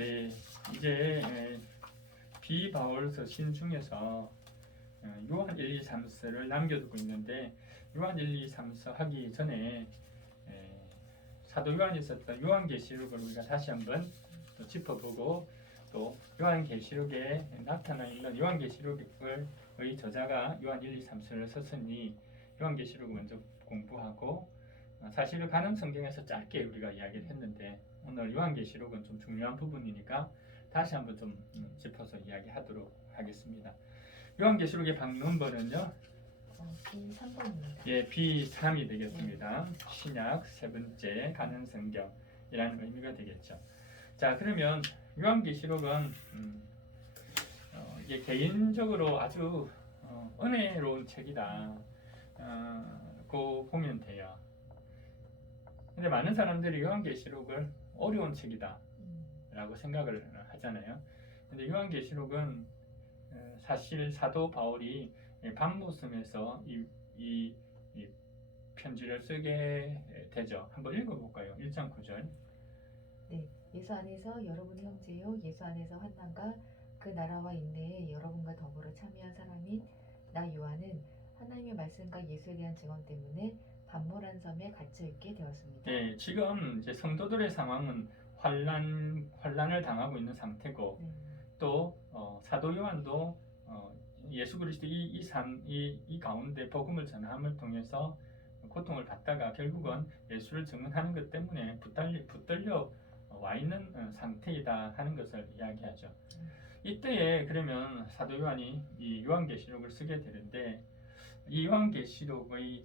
네, 이제 비바울서 신 중에서 요한 1, 2, 3서를 남겨두고 있는데 요한 1, 2, 3서 하기 전에 사도 요한이 썼던 요한계시록을 우리가 다시 한번 또 짚어보고 또 요한계시록에 나타나 있는 요한계시록의 저자가 요한 1, 2, 3서를 썼으니 요한계시록을 먼저 공부하고 사실 가늠 성경에서 짧게 우리가 이야기를 했는데 오늘 요한계시록은 좀 중요한 부분이니까 다시 한번 좀 짚어서 이야기하도록 하겠습니다. 요한계시록의 방 넘버는요. B3번입니다. 예, B3이 되겠습니다. 신약 세 번째 가는 성경이라는 의미가 되겠죠. 자, 그러면 요한계시록은 이게 개인적으로 아주 은혜로운 책이다. 고 보면 돼요. 근데 많은 사람들이 요한계시록을 어려운 책이다 라고 생각을 하잖아요. 근데 요한계시록은 사실 사도 바울이 밤모섬에서 이 편지를 쓰게 되죠. 한번 읽어볼까요? 1장 9절. 네, 예수 안에서 여러분의 형제요, 예수 안에서 환난과 그 나라와 인내에 여러분과 더불어 참여한 사람인 나 요한은 하나님의 말씀과 예수에 대한 증언 때문에 반모란 섬에 갇혀 있게 되었습니다. 네, 지금 이제 성도들의 상황은 환란을 당하고 있는 상태고 또 사도 요한도 예수 그리스도 이 가운데 복음을 전함을 통해서 고통을 받다가 결국은 예수를 증언하는 것 때문에 붙들려 와 있는 상태이다 하는 것을 이야기하죠. 이때에 그러면 사도 요한이 이 요한계시록을 쓰게 되는데 이 요한계시록의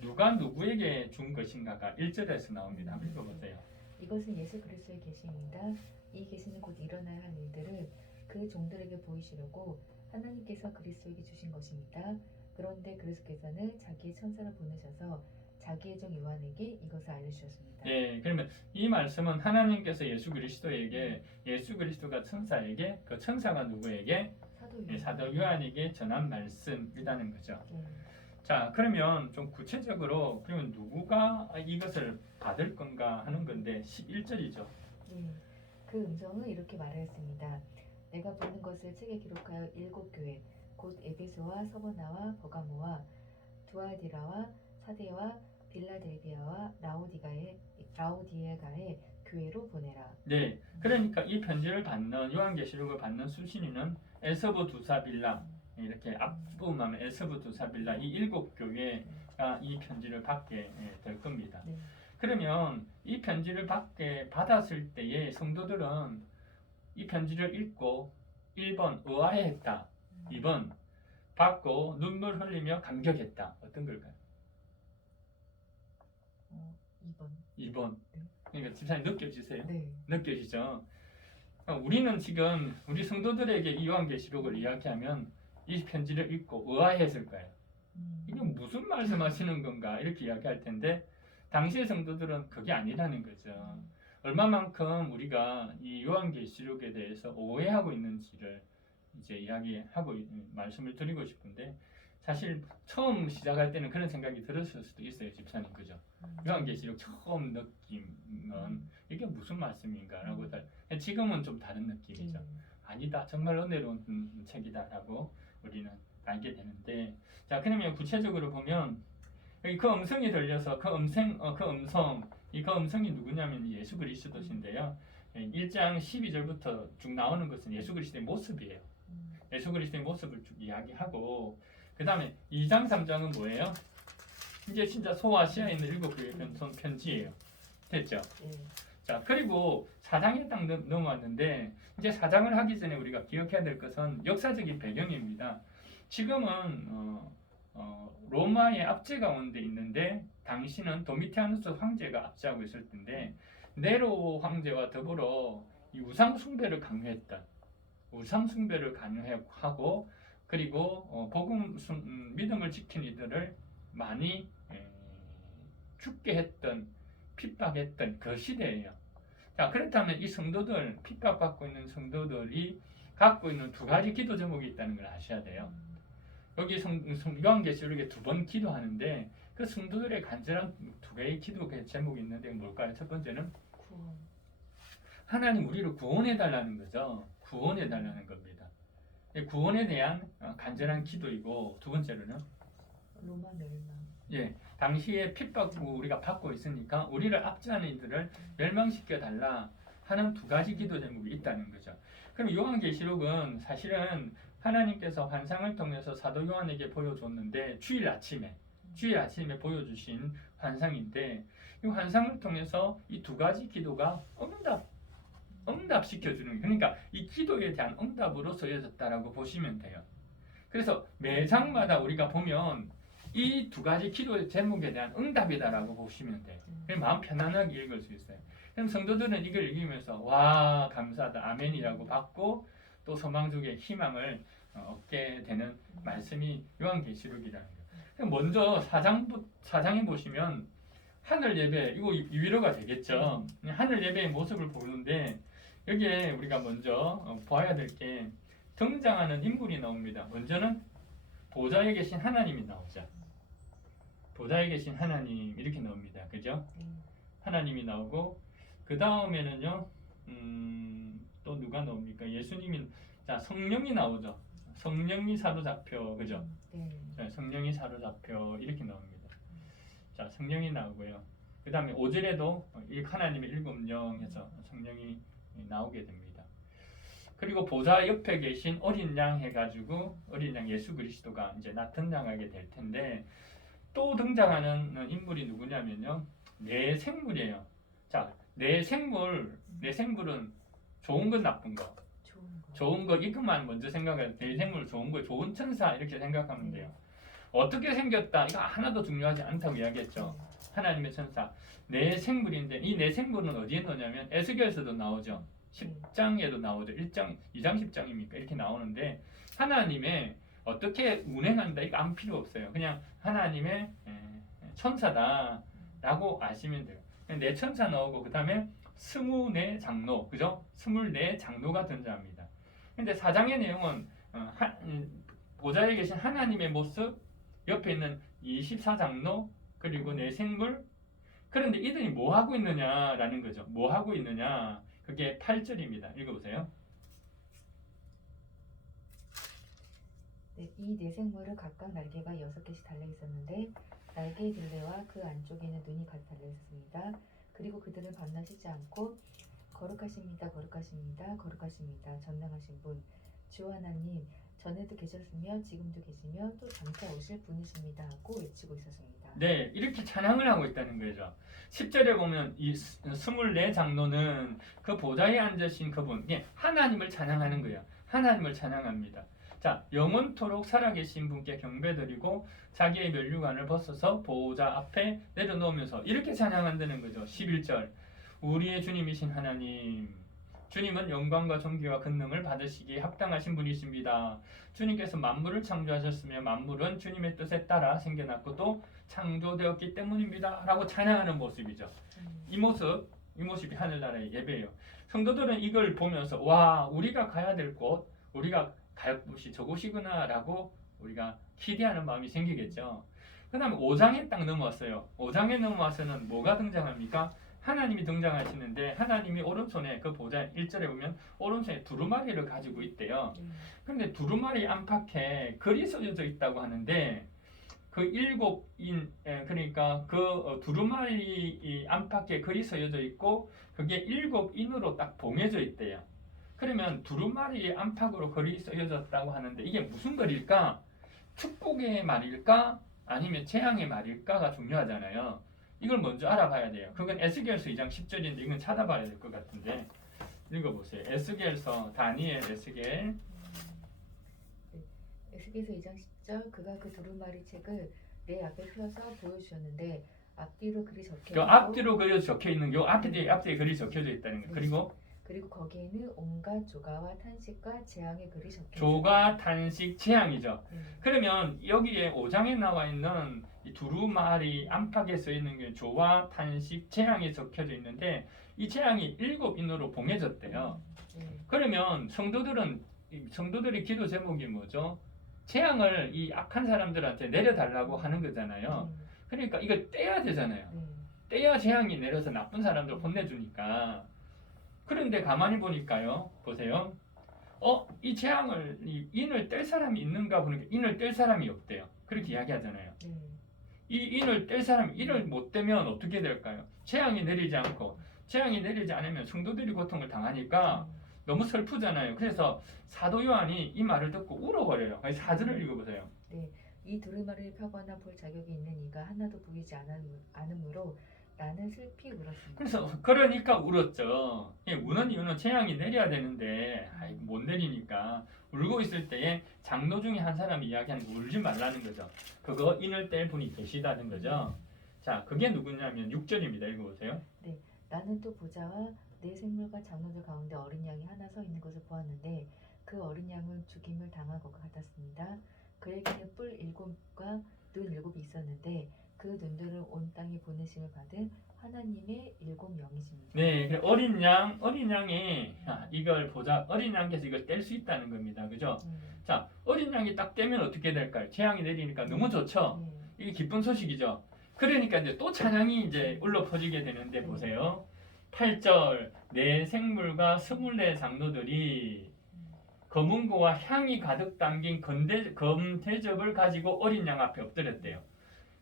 누가 누구에게 준 것인가가 1절에서 나옵니다. 한번 읽어보세요. 이것은 예수 그리스도의 계시입니다. 이 계시는 곧 일어나야 할 일들을 그 종들에게 보이시려고 하나님께서 그리스도에게 주신 것입니다. 그런데 그리스도께서는 자기의 천사를 보내셔서 자기의 종 요한에게 이것을 알려주셨습니다. 네, 그러면 이 말씀은 하나님께서 예수 그리스도에게 예수 그리스도가 천사에게 그 천사가 누구에게 사도 요한에게 전한 말씀이라는 거죠. 자, 그러면 좀 구체적으로 그러면 누구가 이것을 받을 건가 하는 건데 11절이죠. 그 음성은 이렇게 말하였습니다. 내가 보는 것을 책에 기록하여 7 교회 곧 에베소와 서버나와 버가모와 두아디라와 사데와 빌라델비아와 라오디에가의 교회로 보내라. 네, 그러니까 이 편지를 받는 요한계시록을 받는 수신인은 에서부 두사빌라 이렇게 앞부분만 에서부 두사빌라 이 7 교회가 이 편지를 받게 될 겁니다. 그러면 이 편지를 받았을 때에 성도들은 이 편지를 읽고 1번 의아해했다, 2번 받고 눈물 흘리며 감격했다. 어떤 걸까요? 2번. 그러니까 집사님 느껴지세요? 네. 느껴지죠? 우리는 지금 우리 성도들에게 이 요한계시록을 이야기하면 이 편지를 읽고 의아했을 거예요. 이게 무슨 말씀하시는 건가 이렇게 이야기할 텐데 당시의 성도들은 그게 아니라는 거죠. 얼마만큼 우리가 이 요한계시록에 대해서 오해하고 있는지를 이제 이야기하고 말씀을 드리고 싶은데 사실 처음 시작할 때는 그런 생각이 들었을 수도 있어요, 집사님, 그죠? 요한계시록 처음 느낌은 이게 무슨 말씀인가라고 지금은 좀 다른 느낌이죠. 아니다, 정말 은혜로운 책이다라고 우리는 알게 되는데 자, 그러면 구체적으로 보면 여기 그 음성이 들려서 그 음성이 누구냐면 예수 그리스도신데요. 1장 12절부터 쭉 나오는 것은 예수 그리스도의 모습이에요. 예수 그리스도의 모습을 쭉 이야기하고 그 다음에 2장 3장은 뭐예요? 이제 진짜 소아시아에 있는 7 교회 편지예요. 됐죠? 자, 그리고 4장에 딱 넘어왔는데 이제 4장을 하기 전에 우리가 기억해야 될 것은 역사적인 배경입니다. 지금은 로마의 압제 가운데 있는데 당시는 도미티아누스 황제가 압제하고 있을 텐데 네로 황제와 더불어 이 우상 숭배를 강요하고 그리고 복음 믿음을 지킨 이들을 많이 죽게 했던 핍박했던 그 시대예요. 자, 그렇다면 이 성도들 핍박받고 있는 성도들이 갖고 있는 2가지 기도 제목이 있다는 걸 아셔야 돼요. 여기 요한계시록에 2번 기도하는데 그 성도들의 간절한 2개의 기도 제목이 있는데 뭘까요? 첫 번째는 하나님 우리를 구원해 달라는 거죠. 구원해 달라는 겁니다. 구원에 대한 간절한 기도이고, 두 번째로는 로마 멸망. 예, 당시에 핍박을 우리가 받고 있으니까 우리를 압제하는 이들을 멸망시켜 달라 하는 두 가지 기도 제목이 있다는 거죠. 그럼 요한계시록은 사실은 하나님께서 환상을 통해서 사도 요한에게 보여줬는데 주일 아침에 보여주신 환상인데, 이 환상을 통해서 이 두 가지 기도가 응답시켜주는 거예요. 그러니까 이 기도에 대한 응답으로 쓰여졌다라고 보시면 돼요. 그래서 매 장마다 우리가 보면 이 두 가지 기도 제목에 대한 응답이다라고 보시면 돼요. 그럼 마음 편안하게 읽을 수 있어요. 그럼 성도들은 이걸 읽으면서 와 감사하다 아멘이라고 받고 또 소망 속에 희망을 얻게 되는 말씀이 요한계시록이라는 거예요. 그럼 먼저 4장에 보시면 하늘 예배, 이거 위로가 되겠죠. 하늘 예배의 모습을 보는데 여기에 우리가 먼저 봐야 될 게 등장하는 인물이 나옵니다. 먼저는 보좌에 계신 하나님이 나오죠. 보좌에 계신 하나님 이렇게 나옵니다. 그죠? 하나님이 나오고 그 다음에는요 또 누가 나옵니까? 예수님이, 자, 성령이 나오죠. 성령이 사로잡혀, 그죠? 자, 성령이 사로잡혀 이렇게 나옵니다. 자, 성령이 나오고요. 그 다음에 5절에도 하나님의 일곱 영에서 성령이 나오게 됩니다. 그리고 보좌 옆에 계신 어린 양 해가지고 어린 양 예수 그리스도가 이제 등장하게 될 텐데, 또 등장하는 인물이 누구냐면요, 내 생물이에요. 자, 내 생물은 좋은 건 나쁜 거, 좋은 거 이것만 먼저 생각해요. 내 생물 좋은 거, 좋은 천사 이렇게 생각하면 돼요. 어떻게 생겼다 이거 하나도 중요하지 않다고 이야기했죠. 하나님의 천사, 내 생물인데 이 내 생물은 어디에 넣냐면 에스겔서도 나오죠. 10장에도 나오죠. 1장, 2장, 10장입니까? 이렇게 나오는데 하나님의 어떻게 운행한다 이거 안 필요 없어요. 그냥 하나님의 천사다라고 아시면 돼요. 내 천사 나오고 그 다음에 24장로, 그죠? 24장로가 등장합니다. 근데 4장의 내용은 보좌에 계신 하나님의 모습, 옆에 있는 24장로, 그리고 내 생물. 그런데 이들이 뭐 하고 있느냐라는 거죠. 뭐 하고 있느냐? 그게 8절입니다. 읽어보세요. 이 네 생물은 각각 날개가 6개씩 달려 있었는데 날개의 둘레와 그 안쪽에는 눈이 같이 달려 있었습니다. 그리고 그들은 밤낮 쉬지 않고 거룩하십니다, 거룩하십니다, 거룩하십니다. 전능하신 분, 주 하나님, 전에도 계셨으며 지금도 계시며 또 장차 오실 분이십니다 하고 외치고 있었습니다. 네, 이렇게 찬양을 하고 있다는 거죠. 10절에 보면 이 24장로는 그 보좌에 앉으신 그분, 하나님을 찬양하는 거예요. 하나님을 찬양합니다. 자, 영원토록 살아계신 분께 경배드리고 자기의 면류관을 벗어서 보좌 앞에 내려놓으면서 이렇게 찬양한다는 거죠. 11절, 우리의 주님이신 하나님, 주님은 영광과 존귀와 권능을 받으시기에 합당하신 분이십니다. 주님께서 만물을 창조하셨으며 만물은 주님의 뜻에 따라 생겨났고 또 창조되었기 때문입니다 라고 찬양하는 모습이죠. 이 모습이 하늘나라의 예배예요. 성도들은 이걸 보면서 와, 우리가 가야 될 곳, 우리가 갈 곳이 저곳이구나 라고 우리가 기대하는 마음이 생기겠죠. 그 다음에 5장에 딱 넘어왔어요. 5장에 넘어와서는 뭐가 등장합니까? 하나님이 등장하시는데 하나님이 오른손에 그 보좌 1절에 보면 오른손에 두루마리를 가지고 있대요. 그런데 두루마리 안팎에 글이 써져 있다고 하는데 그 일곱인, 그러니까 그 두루마리 안팎에 글이 써져 있고 그게 7인으로 딱 봉해져 있대요. 그러면 두루마리 안팎으로 글이 써졌다고 하는데 이게 무슨 글일까? 축복의 말일까? 아니면 재앙의 말일까가 중요하잖아요. 이걸 먼저 알아봐야 돼요. 그건 에스겔서 2장 10절인데 이건 찾아봐야 될 것 같은데 읽어보세요. 에스겔서, 다니엘, 에스겔. 에스겔서 2장 10절, 그가 그 두루마리 책을 내 앞에 펴서 보여주셨는데 앞뒤로 글이 적혀 있고, 앞뒤로 글이 적혀 있는 요 앞뒤에 글이 적혀져 있다는 거예요. 그리고 거기에는 온갖 조가와 탄식과 재앙의 글이 적혀 있습니다. 조가, 탄식, 재앙이죠. 그러면 여기에 5장에 나와 있는 이 두루마리 안팎에 써 있는 게 조와, 탄식, 재앙이 적혀져 있는데 이 재앙이 7인으로 봉해졌대요. 그러면 성도들의 기도 제목이 뭐죠? 재앙을 이 악한 사람들한테 내려달라고 하는 거잖아요. 그러니까 이걸 떼야 되잖아요. 떼야 재앙이 내려서 나쁜 사람들 혼내주니까. 그런데 가만히 보니까요. 보세요. 이 재앙을 이 인을 뗄 사람이 있는가 보니까 인을 뗄 사람이 없대요. 그렇게 이야기하잖아요. 네. 이 인을 뗄 사람이 인을 못 떼면 어떻게 될까요? 재앙이 내리지 않고 재앙이 내리지 않으면 성도들이 고통을 당하니까 너무 슬프잖아요. 그래서 사도 요한이 이 말을 듣고 울어버려요. 4절을 읽어보세요. 이 두루마리를 펴거나 볼 자격이 있는 이가 하나도 보이지 않으므로 나는 슬피 울었습니다. 그러니까 울었죠. 우는 이유는 재앙이 내려야 되는데 못 내리니까 울고 있을 때에 장로 중에 한 사람이 이야기하는 거 울지 말라는 거죠. 그거 인을 뗄 분이 계시다는 거죠. 자, 그게 누구냐면 6절입니다. 읽어보세요. 나는 또 보자와 네 생물과 장로들 가운데 어린 양이 하나 서 있는 것을 보았는데 그 어린 양은 죽임을 당한 것과 같았습니다. 그에게는 뿔 7과 눈 7이 있었는데 그 눈들은 온 땅에 보내심을 받은 하나님의 7영이십니다. 네, 어린 양이 이걸 보자. 어린 양께서 이걸 뗄 수 있다는 겁니다. 그죠? 자, 어린 양이 딱 떼면 어떻게 될까요? 재앙이 내리니까 너무 좋죠. 이게 기쁜 소식이죠. 그러니까 이제 또 찬양이 이제 울려 퍼지게 되는데 보세요. 8절 네 생물과 24 장로들이 검은고와 향이 가득 담긴 검대접을 가지고 어린 양 앞에 엎드렸대요.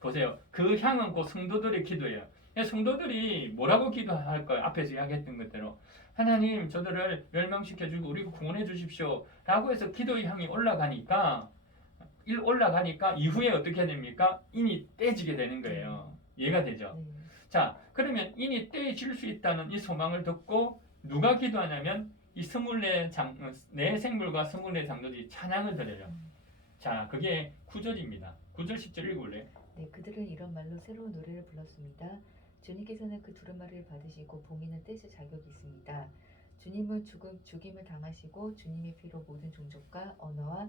보세요. 그 향은 곧 성도들의 기도예요. 성도들이 뭐라고 기도할 거예요? 앞에서 이야기했던 것대로 하나님 저들을 멸망시켜주고 우리를 구원해 주십시오 라고 해서 기도의 향이 올라가니까 이후에 어떻게 됩니까? 인이 떼지게 되는 거예요. 이해가 되죠? 자, 그러면 인이 떼질 수 있다는 이 소망을 듣고 누가 기도하냐면 이 24 생물과 24 장로들이 찬양을 드려요. 자, 그게 9절입니다. 9절 10절 읽어볼래요? 그들은 이런 말로 새로운 노래를 불렀습니다. 주님께서는 그 두루마리를 받으시고 봉인을 떼실 자격이 있습니다. 주님은 죽임을 당하시고 주님의 피로 모든 종족과 언어와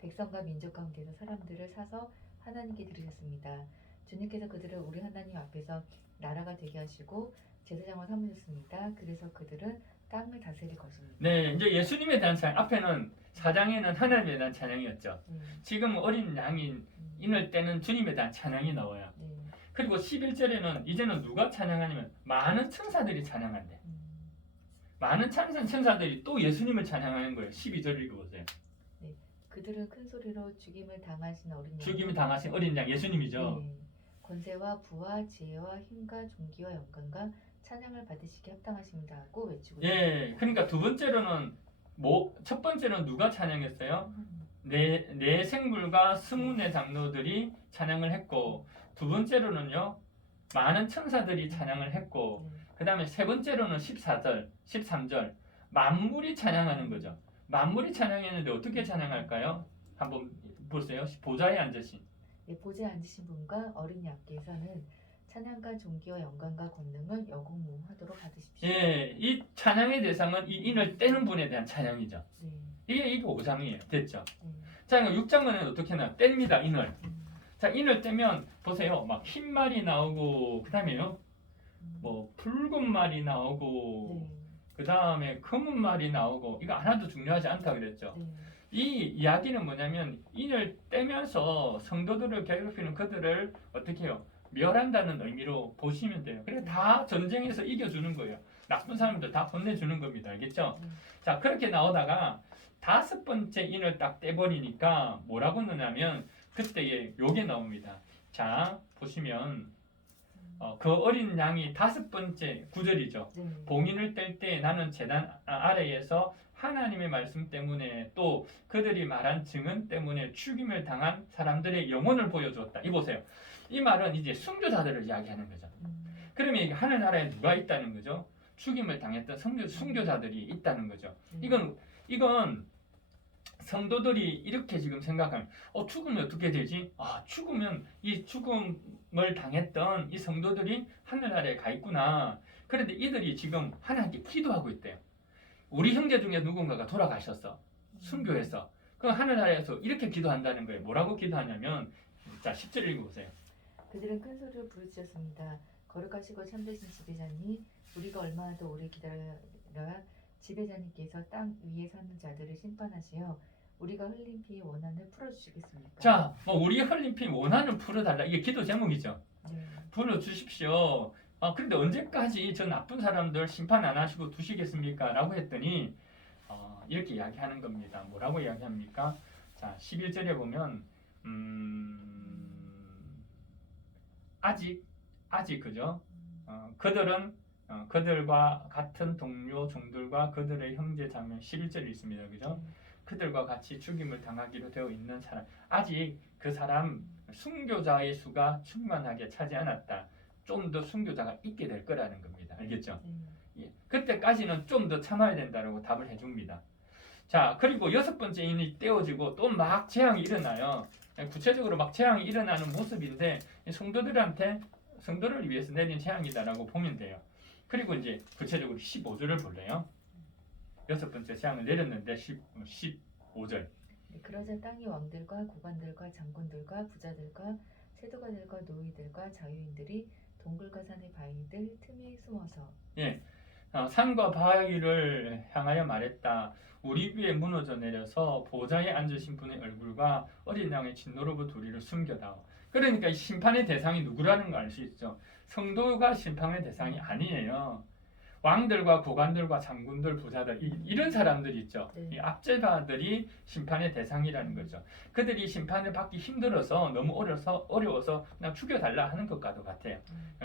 백성과 민족 가운데서 사람들을 사서 하나님께 드리셨습니다. 주님께서 그들을 우리 하나님 앞에서 나라가 되게 하시고 제사장을 삼으셨습니다. 그래서 그들은 땅을 다스릴 것입니다. 네, 이제 예수님에 대한 찬양. 앞에는 4장에는 하나님에 대한 찬양이었죠. 지금 어린 양인 인을 떼는 주님에 대한 찬양이 나와요. 그리고 11절에는 이제는 누가 찬양하냐면 많은 천사들이 찬양한대. 많은 천사들이 또 예수님을 찬양하는 거예요. 12절 읽어보세요. 그들은 큰 소리로 죽임을 당하신 어린 양 예수님이죠. 권세와 부와 지혜와 힘과 존귀와 영광과 찬양을 받으시기 합당하십니다 하고 외치고 예, 그러니까 두 번째로는 첫 번째는 누가 찬양했어요? 네 생물과 24 장로들이 찬양을 했고 두 번째로는요 많은 천사들이 찬양을 했고 그 다음에 세 번째로는 14절, 13절 만물이 찬양하는 거죠. 만물이 찬양했는데 어떻게 찬양할까요? 한번 보세요. 보좌에 앉으신 보좌에 앉으신 분과 어린 양께서는 찬양과 존귀와 영광과 권능을 영광하도록 받으십시오. 예, 이 찬양의 대상은 이 인을 떼는 분에 대한 찬양이죠. 이게 5장이에요. 됐죠? 자, 6장은 어떻게 나요? 뗍니다, 인을. 자, 인을 떼면 보세요. 막 흰 말이 나오고 그다음에요. 뭐 붉은 말이 나오고 그다음에 검은 말이 나오고 이거 하나도 중요하지 않다 그랬죠. 이 이야기는 뭐냐면 인을 떼면서 성도들을 괴롭히는 그들을 어떻게 해요? 멸한다는 의미로 보시면 돼요. 그래 다 전쟁에서 이겨주는 거예요. 나쁜 사람들 다 혼내주는 겁니다. 알겠죠? 자, 그렇게 나오다가 5번째 인을 딱 떼버리니까 뭐라고 넣냐면 그때에 요게 나옵니다. 자, 보시면 그 어린 양이 5번째 9절이죠. 봉인을 뗄 때 나는 제단 아래에서 하나님의 말씀 때문에 또 그들이 말한 증언 때문에 죽임을 당한 사람들의 영혼을 보여주었다. 이 보세요. 이 말은 이제 순교자들을 이야기하는 거죠. 그러면 하늘나라에 누가 있다는 거죠? 죽임을 당했던 순교자들이 있다는 거죠. 이건 성도들이 이렇게 지금 생각하면 죽으면 어떻게 되지? 죽으면 이 죽음을 당했던 이 성도들이 하늘나라에 가 있구나. 그런데 이들이 지금 하나님께 기도하고 있대요. 우리 형제 중에 누군가가 돌아가셨어. 순교해서. 그 하늘나라에서 이렇게 기도한다는 거예요. 뭐라고 기도하냐면 자 10절 읽어보세요. 그들은 큰 소리로 부르짖었습니다. 거룩하시고 참되신 지배자님, 우리가 얼마나 더 오래 기다려야 지배자님께서 땅 위에 사는 자들을 심판하시어 우리가 흘린 피의 원한을 풀어주시겠습니까? 자, 우리 흘린 피 원한을 풀어달라. 이게 기도 제목이죠. 네. 풀어주십시오. 그런데 언제까지 저 나쁜 사람들 심판 안 하시고 두시겠습니까? 라고 했더니 이렇게 이야기하는 겁니다. 뭐라고 이야기합니까? 자, 11절에 보면 아직 그죠? 그들은 그들과 같은 동료 종들과 그들의 형제 자매 11절에 있습니다. 그죠? 그들과 같이 죽임을 당하기로 되어 있는 사람, 아직 그 사람 순교자의 수가 충만하게 차지 않았다. 좀 더 순교자가 있게 될 거라는 겁니다. 알겠죠? 예. 그때까지는 좀 더 참아야 된다고 답을 해줍니다. 자, 그리고 여섯 번째 인이 떼어지고 또 막 재앙이 일어나요. 구체적으로 막 재앙이 일어나는 모습인데 성도를 위해서 내린 재앙이다라고 보면 돼요. 그리고 이제 구체적으로 15절을 볼래요. 여섯 번째 재앙을 내렸는데 15절. 네, 그러자 땅의 왕들과 고관들과 장군들과 부자들과 세도가들과 노예들과 자유인들이 동굴과 산의 바위들 틈에 숨어서 산과 바위를 향하여 말했다. 우리 위에 무너져 내려서 보좌에 앉으신 분의 얼굴과 어린 양의 진노로부터 우리를 숨겨다오. 그러니까 이 심판의 대상이 누구라는 거 알 수 있죠. 성도가 심판의 대상이 아니에요. 왕들과 고관들과 장군들, 부자들 이런 사람들 있죠. 이 압제자들이 심판의 대상이라는 거죠. 그들이 심판을 받기 힘들어서 너무 어려워서 그냥 죽여달라 하는 것과도 같아요.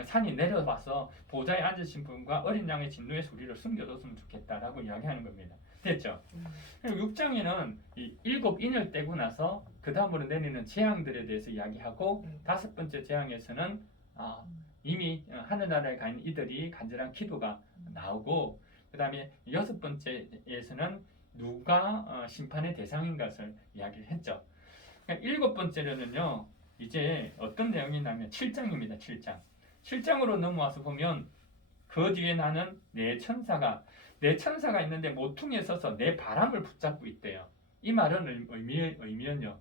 산이 내려와서 보좌에 앉으신 분과 어린 양의 진노의 소리를 숨겨뒀으면 좋겠다라고 이야기하는 겁니다. 됐죠? 그리고 6장에는 이 7인을 떼고 나서 그 다음으로 내리는 재앙들에 대해서 이야기하고 다섯 번째 재앙에서는 이미 하늘나라에 가 있는 이들이 간절한 기도가 나오고, 그 다음에 여섯 번째에서는 누가 심판의 대상인 것을 이야기를 했죠. 그러니까 일곱 번째로는요, 이제 어떤 내용이 나면 7장입니다. 7장으로 넘어와서 보면 그 뒤에 나는 내 천사가 있는데 모퉁이에 서서 내 바람을 붙잡고 있대요. 이 말은 의미는요,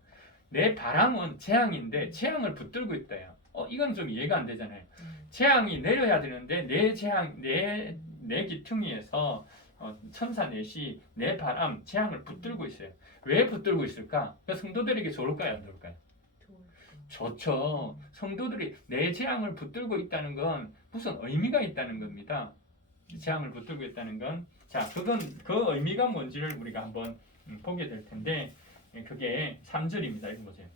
내 바람은 재앙인데 재앙을 붙들고 있대요. 이건 좀 이해가 안 되잖아요. 재앙이 내려야 되는데 내 기퉁이에서 천사 넷이 내 바람, 재앙을 붙들고 있어요. 왜 붙들고 있을까? 성도들에게 좋을까요, 안 좋을까요? 좋죠. 성도들이 내 재앙을 붙들고 있다는 건 무슨 의미가 있다는 겁니다. 재앙을 붙들고 있다는 건, 자, 그 의미가 뭔지를 우리가 한번 보게 될 텐데, 그게 3절입니다. 읽어보세요.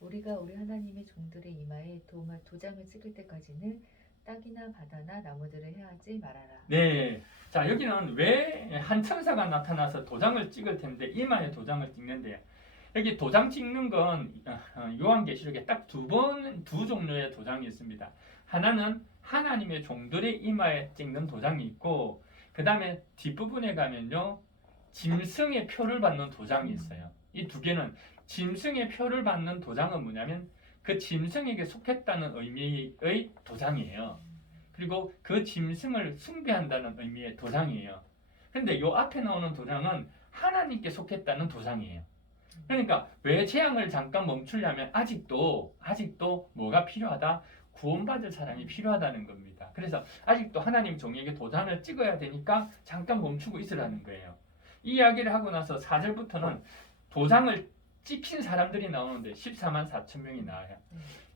우리가 우리 하나님의 종들의 이마에 도장을 찍을 때까지는 땅이나 바다나 나무들을 해하지 말아라. 네. 자, 여기는 왜 한 천사가 나타나서 도장을 찍을 텐데 이마에 도장을 찍는데요. 여기 도장 찍는 건 요한계시록에 딱 두 종류의 도장이 있습니다. 하나는 하나님의 종들의 이마에 찍는 도장이 있고, 그 다음에 뒷부분에 가면요, 짐승의 표를 받는 도장이 있어요. 이 두 개는, 짐승의 표를 받는 도장은 뭐냐면 그 짐승에게 속했다는 의미의 도장이에요. 그리고 그 짐승을 숭배한다는 의미의 도장이에요. 그런데 요 앞에 나오는 도장은 하나님께 속했다는 도장이에요. 그러니까 왜 재앙을 잠깐 멈추려면 아직도 뭐가 필요하다? 구원받을 사람이 필요하다는 겁니다. 그래서 아직도 하나님 종에게 도장을 찍어야 되니까 잠깐 멈추고 있으라는 거예요. 이 이야기를 하고 나서 4절부터는 도장을 찍힌 사람들이 나오는데 14만 4천 명이 나와요.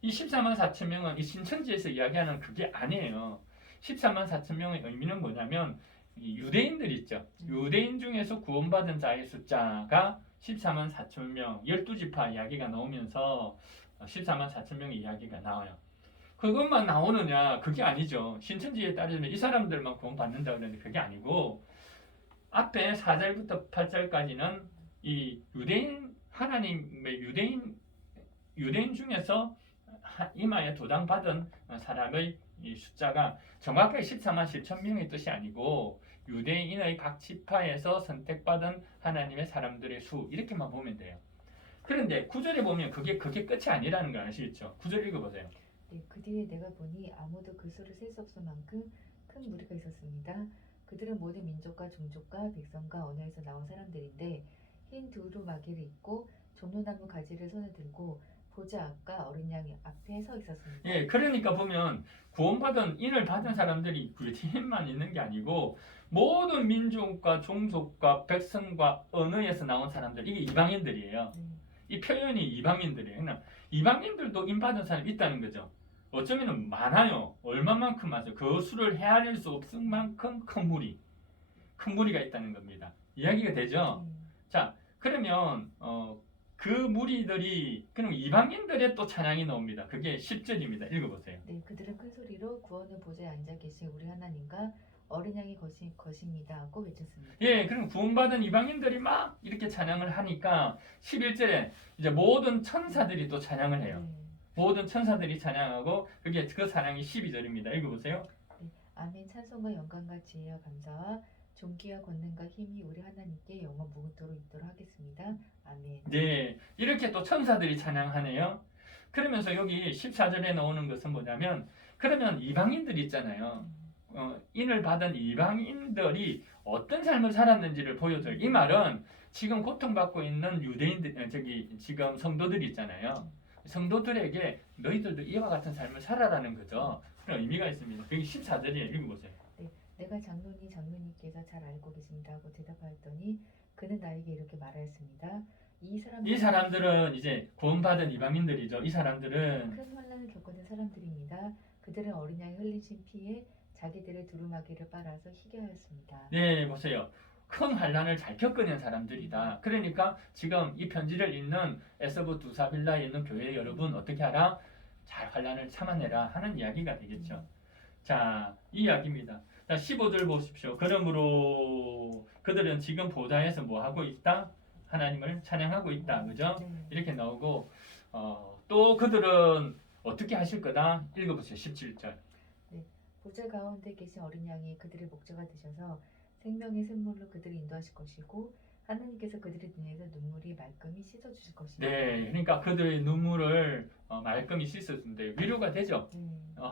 이 14만 4천 명은 이 신천지에서 이야기하는 그게 아니에요. 14만 4천 명의 의미는 뭐냐면 이 유대인들 있죠. 유대인 중에서 구원받은 자의 숫자가 14만 4천 명, 12지파 이야기가 나오면서 14만 4천 명의 이야기가 나와요. 그것만 나오느냐? 그게 아니죠. 신천지에 따르면 이 사람들만 구원받는다 그러는데 그게 아니고, 앞에 4절부터 8절까지는 이 하나님의 유대인 중에서 이마에 도장 받은 사람의 이 숫자가 정확하게 14만 7천 명의 뜻이 아니고 유대인의 각 지파에서 선택받은 하나님의 사람들의 수, 이렇게만 보면 돼요. 그런데 9절에 보면 그게 끝이 아니라는 거 아시겠죠? 9절 읽어보세요. 네, 그 뒤에 내가 보니 아무도 그 수를 셀 수 없을 만큼 큰 무리가 있었습니다. 그들은 모든 민족과 종족과 백성과 언어에서 나온 사람들인데 흰 두루마기를 입고 종려나무 가지를 손에 들고 보좌 앞과 어린 양 앞에 서 있었습니다. 예, 그러니까 보면 구원받은 인을 받은 사람들이 유대인만 있는 게 아니고 모든 민족과 종족과 백성과 언어에서 나온 사람들, 이게 이방인들이에요. 이 표현이 이방인들이에요. 그냥 이방인들도 인 받은 사람이 있다는 거죠. 어쩌면 많아요. 얼마만큼 많아요. 그 수를 헤아릴 수 없을 만큼 큰 무리가 있다는 겁니다. 이야기가 되죠? 자, 그러면 그 무리들이 그럼 이방인들의 또 찬양이 나옵니다. 그게 10절입니다. 읽어보세요. 네, 그들은 큰 소리로 구원의 보좌에 앉아 계신 우리 하나님과 어린 양이 것입니다 하고 외쳤습니다. 예, 그럼 구원받은 이방인들이 막 이렇게 찬양을 하니까 11절에 이제 모든 천사들이 또 찬양을 해요. 네. 모든 천사들이 찬양하고 그게 그 찬양이 12절입니다. 읽어보세요. 네, 아멘. 찬송과 영광과 지혜와 감사와 존귀와 권능과 힘이 우리 하나님께 영원 무궁토록 있도록 하겠습니다. 아멘. 네, 이렇게 또 천사들이 찬양하네요. 그러면서 여기 14절에 나오는 것은 뭐냐면 그러면 이방인들 있잖아요. 인을 받은 이방인들이 어떤 삶을 살았는지를 보여줘요. 이 말은 지금 고통받고 있는 유대인들, 지금 성도들이 있잖아요. 성도들에게 너희들도 이와 같은 삶을 살아라는 거죠. 그런 의미가 있습니다. 여기 14절에 읽어보세요. 내가 장로님께서 잘 알고 계십니다 하고 대답하였더니 그는 나에게 이렇게 말하였습니다. 이 사람들은 이제 구원받은 이방인들이죠. 이 사람들은 큰 환난을 겪었던 사람들입니다. 그들은 어린 양이 흘리신 피에 자기들의 두루마기를 빨아서 희게 하였습니다. 네, 보세요. 큰 환난을 잘 겪어낸 사람들이다. 그러니까 지금 이 편지를 읽는 에서부 두사빌라에 있는 교회 여러분 어떻게 하라? 잘 환난을 참아내라 하는 이야기가 되겠죠. 자, 이 이야기입니다. 자, 15절 보십시오. 그러므로 그들은 지금 보좌에서 뭐 하고 있다? 하나님을 찬양하고 있다. 그죠? 네. 이렇게 나오고 또 그들은 어떻게 하실 거다? 읽어보세요. 17절. 보좌 가운데 계신 어린 양이 그들의 목자가 되셔서 생명의 샘물로 그들을 인도하실 것이고 하나님께서 그들의 눈에서 눈물이 말끔히 씻어주실 것입니다. 네, 그러니까 그들의 눈물을 말끔히 씻어준대요. 위로가 되죠.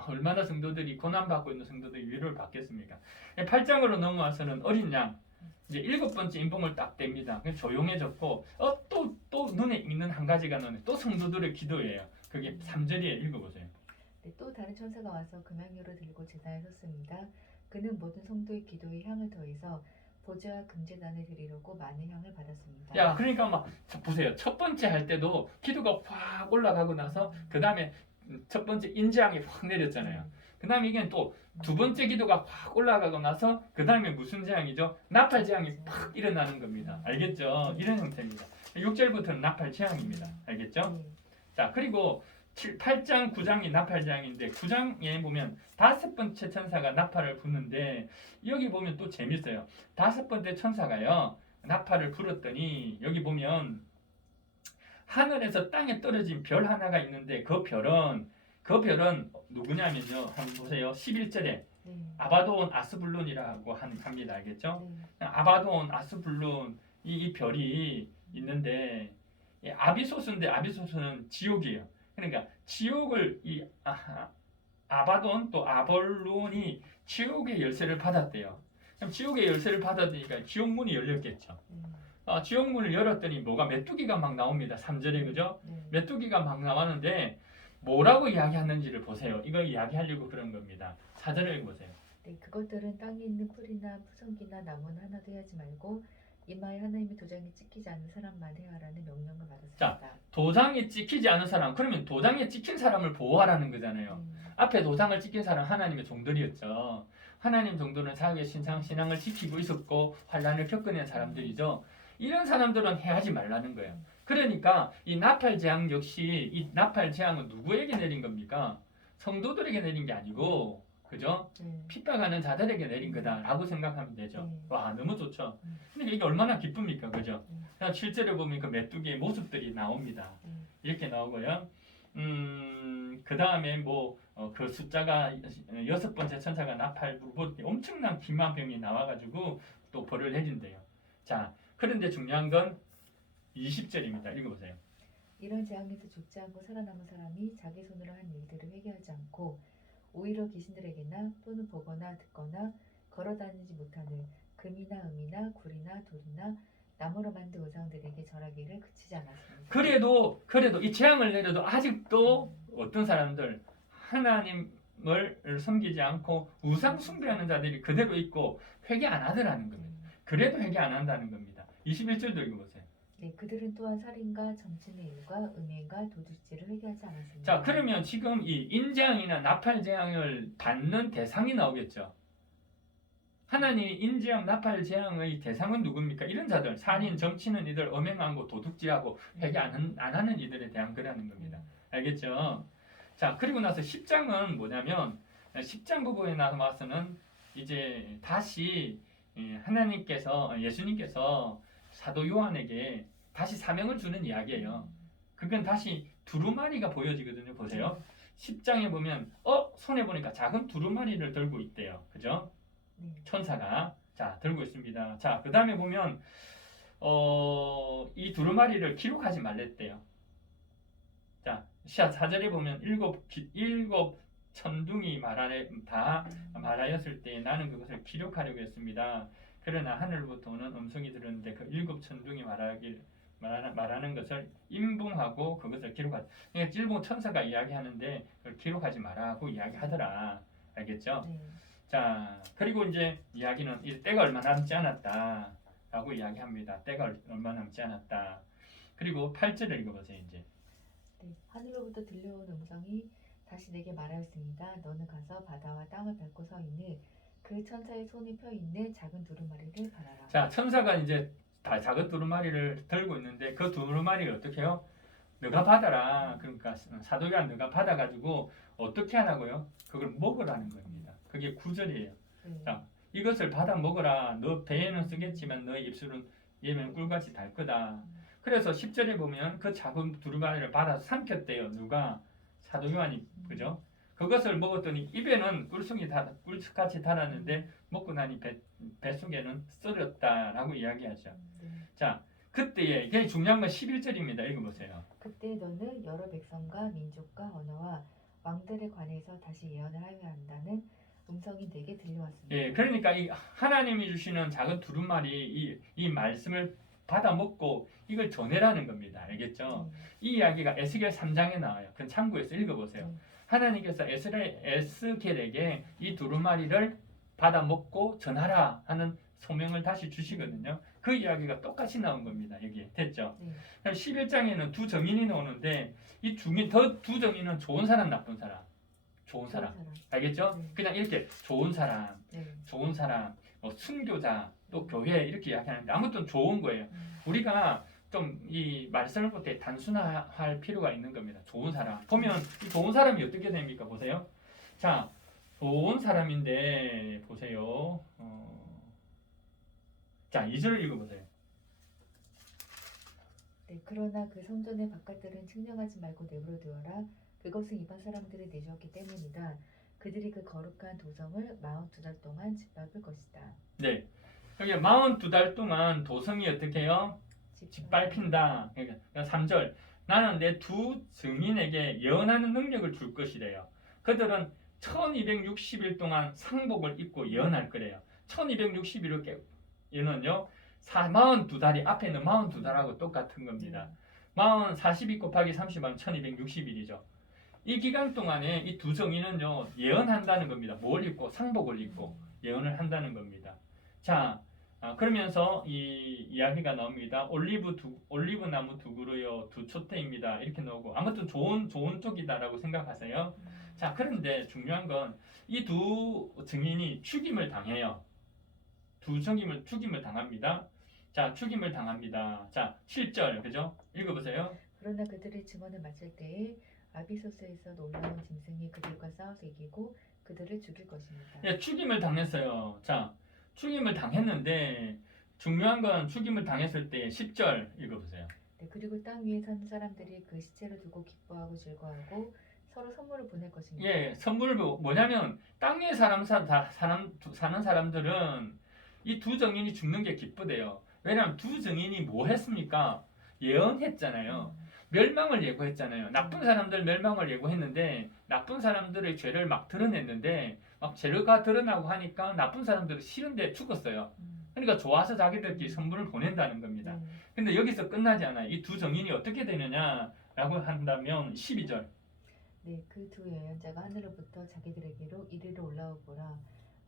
얼마나 성도들이 고난받고 있는 성도들이 위로를 받겠습니까? 8장으로 넘어와서는 어린 양 이제 7번째 인봉을 딱 뗍니다. 조용해졌고 또 눈에 익는 한 가지가 나오네. 또 성도들의 기도예요. 그게 3절에 읽어보세요. 네, 또 다른 천사가 와서 금향유를 들고 제단에 섰습니다. 그는 모든 성도의 기도에 향을 더해서 보좌와 금제단에 드리려고 많은 향을 받았습니다. 야, 그러니까 막 보세요. 첫 번째 할 때도 기도가 확 올라가고 나서 그 다음에 첫 번째 인재향이 확 내렸잖아요. 그 다음에 이게 또 두 번째 기도가 확 올라가고 나서 그 다음에 무슨 재앙이죠? 나팔 재앙이 팍 일어나는 겁니다. 알겠죠? 이런 형태입니다. 6절부터는 나팔 재앙입니다. 알겠죠? 자, 그리고 8장, 9장이 나팔 재앙인데 9장에 보면 5번째 천사가 나팔을 부는데 여기 보면 또 재밌어요. 5번째 천사가요. 나팔을 불었더니 여기 보면 하늘에서 땅에 떨어진 별 하나가 있는데 그 별은 누구냐면요. 한번 보세요. 11절에 아바돈 아스불룬이라고 합니다. 알겠죠? 아바돈 아스불룬 이 별이 있는데 아비소스인데 아비소스는 지옥이에요. 그러니까 지옥을 아바돈 또 아볼론이 지옥의 열쇠를 받았대요. 그럼 지옥의 열쇠를 받았으니까 지옥문이 열렸겠죠. 지옥문을 열었더니 뭐가 메뚜기가 막 나옵니다. 3절에 그죠? 메뚜기가 막 나왔는데 뭐라고 이야기하는지를 보세요. 이거 이야기하려고 그런 겁니다. 4절을 읽어보세요. 네, 그것들은 땅에 있는 풀이나 푸성기나 나무는 하나도 해하지 말고 이마에 하나님의 도장이 찍히지 않는 사람만 해하라는 명령을 받았습니다. 자, 도장이 찍히지 않은 사람, 그러면 도장에 찍힌 사람을 보호하라는 거잖아요. 앞에 도장을 찍힌 사람 하나님의 종들이었죠. 하나님 종들은 자기의 신앙을 지키고 있었고 환난을 겪어낸 사람들이죠. 이런 사람들은 해하지 말라는 거예요. 그러니까 이 나팔 재앙 역시 이 나팔 재앙은 누구에게 내린 겁니까? 성도들에게 내린 게 아니고 그죠? 핍박하는 자들에게 내린 거다라고 생각하면 되죠. 와, 너무 좋죠. 근데 이게 얼마나 기쁩니까? 그죠? 그냥 실제로 보면 그 메뚜기의 모습들이 나옵니다. 이렇게 나오고요. 그 다음에 그 숫자가 6번째 천사가 나팔 불고 엄청난 기만병이 나와가지고 또 벌을 내린대요. 자, 그런데 중요한 건 20절입니다. 읽어보세요. 이런 재앙에서 죽지 않고 살아남은 사람이 자기 손으로 한 일들을 회개하지 않고 오히려 귀신들에게나 또는 보거나 듣거나 걸어다니지 못하는 금이나 음이나 굴이나 돌이나 나무로 만든 우상들에게 절하기를 그치지 않았습니다. 그래도 이 재앙을 내려도 아직도 어떤 사람들 하나님을 섬기지 않고 우상 숭배하는 자들이 그대로 있고 회개 안 하더라는 겁니다. 그래도 회개 안 한다는 겁니다. 21절도 읽어보세요. 네, 그들은 또한 살인과 점침의 일과 음행과 도둑질을 회개하지 않았습니다. 자, 그러면 지금 이 인재앙이나 나팔재앙을 받는 대상이 나오겠죠. 하나님이 인재앙, 나팔재앙의 대상은 누굽니까? 이런 자들, 살인, 점치는 이들, 음행하고 도둑질하고 회개 안 하는 이들에 대한 거라는 겁니다. 알겠죠? 자, 그리고 나서 10장은 뭐냐면 10장 부분에 나와서는 이제 다시 하나님께서 예수님께서 사도 요한에게 다시 사명을 주는 이야기예요. 그건 다시 두루마리가 보여지거든요. 보세요. 10장에 보면 손에 보니까 작은 두루마리를 들고 있대요. 그죠? 천사가 자 들고 있습니다. 자, 그 다음에 보면 이 두루마리를 기록하지 말랬대요. 자, 4절에 보면 일곱 천둥이 다 말하였을 때 나는 그것을 기록하려고 했습니다. 그러나 하늘로부터 오는 음성이 들었는데 그 일곱 천둥이 말하는 것을 임봉하고 그것을 기록하자. 그러니까 일곱 천사가 이야기하는데 그걸 기록하지 말라고 이야기하더라. 알겠죠? 자, 그리고 이제 이야기는 이 때가 얼마 남지 않았다라고 이야기합니다. 때가 얼마 남지 않았다. 그리고 8절을 읽어보세요. 이제. 네, 하늘로부터 들려온 음성이 다시 내게 말하였습니다. 너는 가서 바다와 땅을 밟고 서 있는 그 천사의 손에 펴 있는 작은 두루마리를 바라라. 자, 천사가 이제 다 작은 두루마리를 들고 있는데 그 두루마리를 어떻게 해요? 너가 받아라. 그러니까 사도가 너가 받아가지고 어떻게 하라고요? 그걸 먹으라는 겁니다. 그게 9절이에요. 자, 이것을 받아 먹어라. 너 배에는 쓰겠지만 너의 입술은 얘는 꿀같이 달 거다. 그래서 10절에 보면 그 작은 두루마리를 받아서 삼켰대요. 누가? 사도 요한이. 그죠? 그것을 먹었더니 입에는 꿀같이 달았는데 먹고 나니 뱃속에는 썰었다라고 이야기하죠. 자, 그때에 이게 중요한 건 11절입니다. 읽어보세요. 그때 너는 여러 백성과 민족과 언어와 왕들에 관해서 다시 예언을 하여야 한다는 음성이 내게 들려왔습니다. 예, 그러니까 이 하나님이 주시는 작은 두루마리 이 말씀을 받아 먹고 이걸 전해라는 겁니다. 알겠죠? 이 이야기가 에스겔 3장에 나와요. 그건 참고해서 읽어보세요. 하나님께서 에스겔에게 이 두루마리를 받아 먹고 전하라 하는 소명을 다시 주시거든요. 그 이야기가 똑같이 나온 겁니다. 여기 됐죠? 11장에는 두 정인이 나오는데 이 두 정인은 좋은 사람, 나쁜 사람. 좋은 사람. 알겠죠? 그냥 이렇게 좋은 사람, 좋은 사람, 순교자, 또 교회 이렇게 이야기하는데 아무튼 좋은 거예요. 우리가 좀 이 말씀을 볼 때 단순화할 필요가 있는 겁니다. 좋은 사람. 보면 이 좋은 사람이 어떻게 됩니까? 보세요. 자, 좋은 사람인데 보세요. 자, 2절 읽어보세요. 네, 그러나 그 성전의 바깥들은 측량하지 말고 내버려 두어라. 그것은 이방 사람들이 내주었기 때문이다. 그들이 그 거룩한 도성을 42달 동안 짓밟을 것이다. 네, 여기 42달 동안 도성이 어떻게 해요? 짓밟힌다. 그러니까 3절 나는 내 두 증인에게 예언하는 능력을 줄 것이래요. 그들은 1260일 동안 상복을 입고 예언할 거래요. 1260일은요 42달이 앞에 있는 42달하고 똑같은 겁니다. 42 곱하기 30하면 1260일이죠. 이 기간 동안에 이 두 정인은요 예언한다는 겁니다. 뭘 입고? 상복을 입고 예언을 한다는 겁니다. 자, 그러면서 이 이야기가 나옵니다. 올리브 나무 두 그루요 두 촛대입니다. 이렇게 나오고 아무튼 좋은 쪽이다라고 생각하세요. 자, 그런데 중요한 건 이 두 증인이 죽임을 당해요. 두 증인을 죽임을 당합니다. 자, 죽임을 당합니다. 자, 7절 그죠? 읽어보세요. 그러나 그들의 증언을 마칠 때에 아비소스에서 놀라운 짐승이 그들과 싸워서 이기고 그들을 죽일 것입니다. 예, 죽임을 당했어요. 자, 죽임을 당했는데 중요한 건 죽임을 당했을 때 10절 읽어보세요. 네, 그리고 땅 위에 사는 사람들이 그 시체를 두고 기뻐하고 즐거워하고 서로 선물을 보낼 것입니다. 예, 선물을 뭐냐면 땅 위에 사는 사람들은 이 두 정인이 죽는 게 기쁘대요. 왜냐하면 두 정인이 뭐 했습니까? 예언했잖아요. 멸망을 예고했잖아요. 나쁜 사람들 멸망을 예고했는데 나쁜 사람들의 죄를 막 드러냈는데 막 죄가 드러나고 하니까 나쁜 사람들은 싫은데 죽었어요. 그러니까 좋아서 자기들끼리 선물을 보낸다는 겁니다. 근데 여기서 끝나지 않아요. 이 두 정인이 어떻게 되느냐라고 한다면 12절. 네, 그 두 예언자가 하늘로부터 자기들에게로 이리로 올라오거라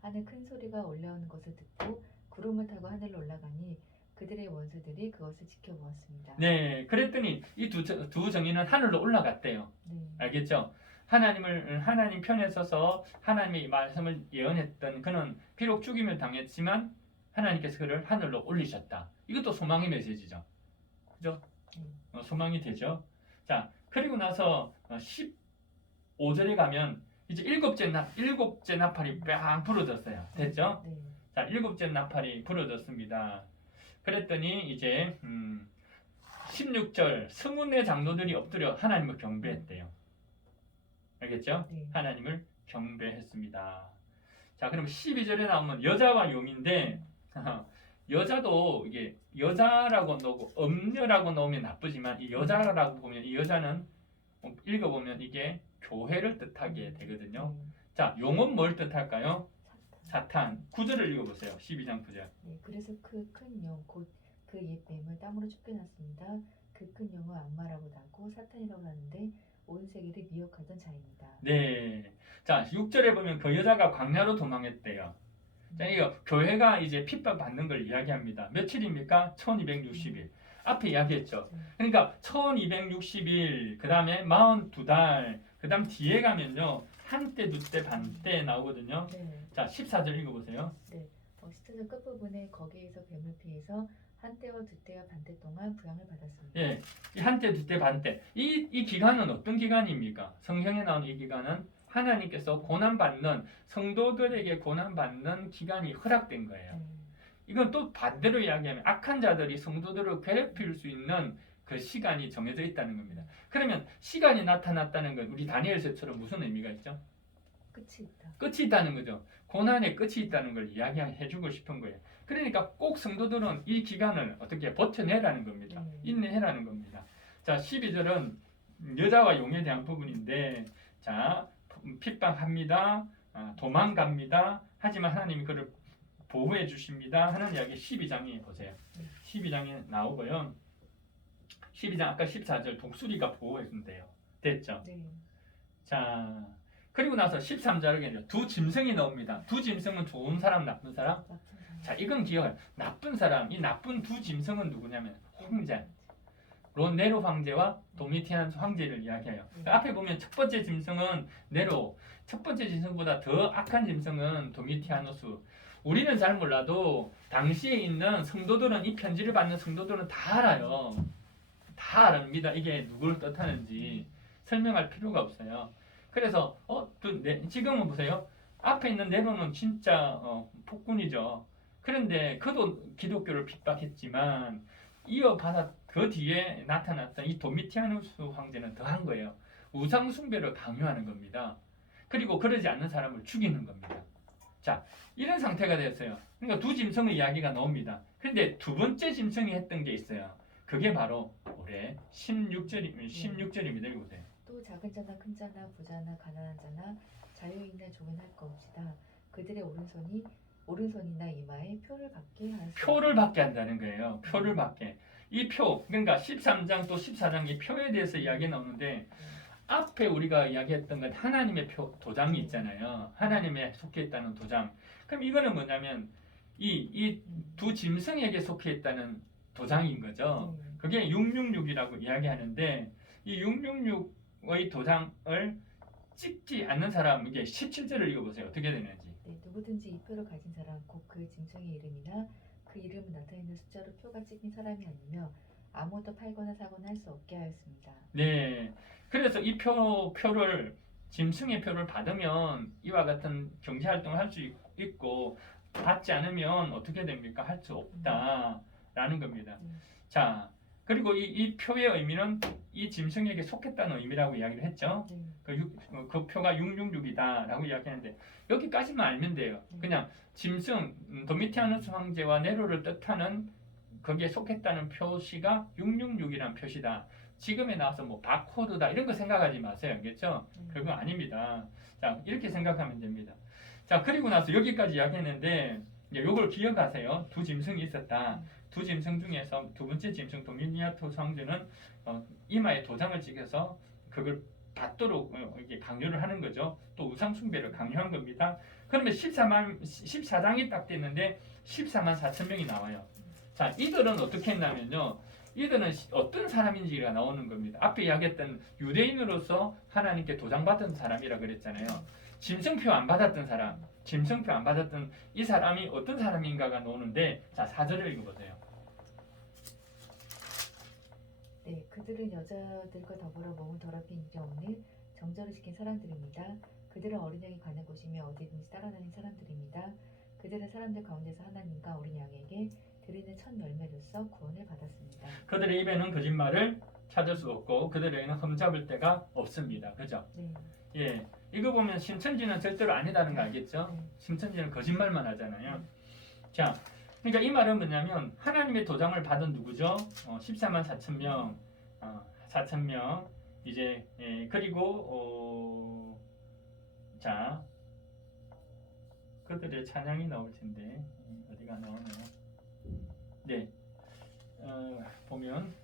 하는 큰 소리가 올라오는 것을 듣고 구름을 타고 하늘로 올라가니 그 그들의 원수들이 그것을 지켜보았습니다. 네, 그랬더니 이 두 정의는 하늘로 올라갔대요. 네. 알겠죠? 하나님 편에 서서 하나님의 말씀을 예언했던 그는 비록 죽임을 당했지만 하나님께서 그를 하늘로 올리셨다. 이것도 소망의 메시지죠. 그죠? 소망이 되죠. 자, 그리고 나서 15절에 가면 이제 일곱째 나팔이 뺑 부러졌어요. 됐죠? 네. 자, 일곱째 나팔이 부러졌습니다. 그랬더니 이제 16절 성문의 장로들이 엎드려 하나님을 경배했대요. 알겠죠? 네. 하나님을 경배했습니다. 자, 그럼 12절에 나오면 여자와 용인데 여자도 이게 여자라고 넣고 엄녀라고 넣으면 나쁘지만 이 여자라고 보면 이 여자는 읽어보면 이게 교회를 뜻하게 되거든요. 네. 자, 용은 뭘 뜻할까요? 사탄. 9절을 읽어보세요. 12장 9절. 네, 그래서 그 큰 영 곧 그 옛뱀을 땅으로 쫓겨났습니다. 그 큰 영은 악마라고 나고 사탄이라고 하는데 온 세계를 미혹하던 자입니다. 네. 자, 6절에 보면 그 여자가 광야로 도망했대요. 자, 이거 교회가 이제 핍박받는 걸 이야기합니다. 며칠입니까? 1260일. 앞에 이야기했죠. 그러니까 1260일, 그 다음에 42달, 그 다음 뒤에 가면요. 한때, 두때, 반때 나오거든요. 네. 자, 14절 읽어보세요. 14절 끝부분에 거기에서 뱀을 피해서 한때와 두때와 반때 동안 부양을 받았습니다. 예, 이 한때, 두때, 반때. 이 기간은 어떤 기간입니까? 성경에 나오는 이 기간은 하나님께서 고난받는, 성도들에게 고난받는 기간이 허락된 거예요. 이건 또 반대로 이야기하면 악한 자들이 성도들을 괴롭힐 수 있는 그 시간이 정해져 있다는 겁니다. 그러면 시간이 나타났다는 건 우리 다니엘서처럼 무슨 의미가 있죠? 끝이 있다. 끝이 있다는 거죠. 고난의 끝이 있다는 걸 이야기해주고 싶은 거예요. 그러니까 꼭 성도들은 이 기간을 어떻게 버텨내라는 겁니다. 인내해라는 겁니다. 자, 12절은 여자와 용에 대한 부분인데, 자, 핍박합니다. 도망갑니다. 하지만 하나님이 그를 보호해 주십니다. 하는 이야기 12장에 보세요. 12장에 나오고요. 12장 아까 14절 독수리가 보호해 준대요. 됐죠? 네. 자, 그리고 나서 13절에 두 짐승이 나옵니다. 두 짐승은 좋은 사람, 나쁜 사람? 나쁜 사람. 자, 이건 기억해요. 나쁜 사람, 이 나쁜 두 짐승은 누구냐면 황제. 네로 황제와 도미티안 황제를 이야기해요. 앞에 보면 첫 번째 짐승은 네로, 첫 번째 짐승보다 더 악한 짐승은 도미티아누스. 우리는 잘 몰라도 당시에 있는 성도들은, 이 편지를 받는 성도들은 다 알아요. 다 압니다. 이게 누구를 뜻하는지 설명할 필요가 없어요. 그래서 지금은 보세요. 앞에 있는 네로는 진짜 폭군이죠. 그런데 그도 기독교를 핍박했지만 이어받아 그 뒤에 나타났던 이 도미티아누스 황제는 더한 거예요. 우상 숭배를 강요하는 겁니다. 그리고 그러지 않는 사람을 죽이는 겁니다. 자, 이런 상태가 됐어요. 그러니까 두 짐승의 이야기가 나옵니다. 그런데 두 번째 짐승이 했던 게 있어요. 그게 바로 올해 16절입니다. 읽어보세요. 또 작은 자나 큰 자나 부자나 가난한 자나 자유인이나 종은 할 것 없이다. 그들의 오른손이나 이마에 표를 받게 하였습니다. 표를 받게 한다는 거예요. 표를 받게. 이 표, 그러니까 13장 또 14장 이 표에 대해서 이야기 나오는데 앞에 우리가 이야기했던 건 하나님의 도장이 있잖아요. 하나님에 속해 있다는 도장. 그럼 이거는 뭐냐면 이 두 짐승에게 속해 있다는 도장인 거죠. 그게 666이라고 이야기하는데 이 666의 도장을 찍지 않는 사람, 이게 17절을 읽어보세요. 어떻게 되는지. 네, 누구든지 이 표를 가진 사람, 곧 그 짐승의 이름이나 그 이름을 나타내는 숫자로 표가 찍힌 사람이 아니며 아무것도 팔거나 사거나 할 수 없게 하였습니다. 네, 그래서 이 표를 짐승의 표를 받으면 이와 같은 경제 활동을 할 수 있고 받지 않으면 어떻게 됩니까? 할 수 없다라는 겁니다. 자, 그리고 이 표의 의미는 이 짐승에게 속했다는 의미라고 이야기를 했죠. 그 표가 666이다라고 이야기하는데 여기까지만 알면 돼요. 그냥 짐승, 도미티아누스 황제와 네로를 뜻하는 거기에 속했다는 표시가 666이라는 표시다. 지금에 나와서 뭐 바코드다 이런 거 생각하지 마세요. 알겠죠? 그거 아닙니다. 자, 이렇게 생각하면 됩니다. 자, 그리고 나서 여기까지 이야기했는데 이걸 기억하세요. 두 짐승이 있었다. 두 짐승 중에서 두 번째 짐승 도미니아토스 황제는 이마에 도장을 찍어서 그걸 받도록 이렇게 강요를 하는 거죠. 또 우상 숭배를 강요한 겁니다. 그러면 14장이 딱 됐는데 14만 4천 명이 나와요. 자, 자, 이들은 어떻게 했냐면요. 이들은 어떤 사람인지가 나오는 겁니다. 앞에 이야기했던 유대인으로서 하나님께 도장받은 사람이라 그랬잖아요. 짐승표 안 받았던 사람, 짐승표 안 받았던 이 사람이 어떤 사람인가가 나오는데, 자, 4절을 읽어보세요. 네, 그들은 여자들과 더불어 몸을 더럽힌 일이 없는 정절을 지킨 사람들입니다. 그들은 어린 양이 가는 곳이며 어디든지 따라다니는 사람들입니다. 그들은 사람들 가운데서 하나님과 어린 양에게 드리는 첫 열매로서 구원을 받았습니다. 그들의 입에는 거짓말을 찾을 수 없고 그들에게는 흠잡을 데가 없습니다. 그죠? 네, 예, 이거 보면 신천지는 절대로 아니다는 거 알겠죠? 네. 신천지는 거짓말만 하잖아요. 자, 그러니까 이 말은 뭐냐면 하나님의 도장을 받은 누구죠? 14만 4천 명, 4천 명 이제 그리고 자 그들의 찬양이 나올 텐데 어디가 나오나요? 네, 보면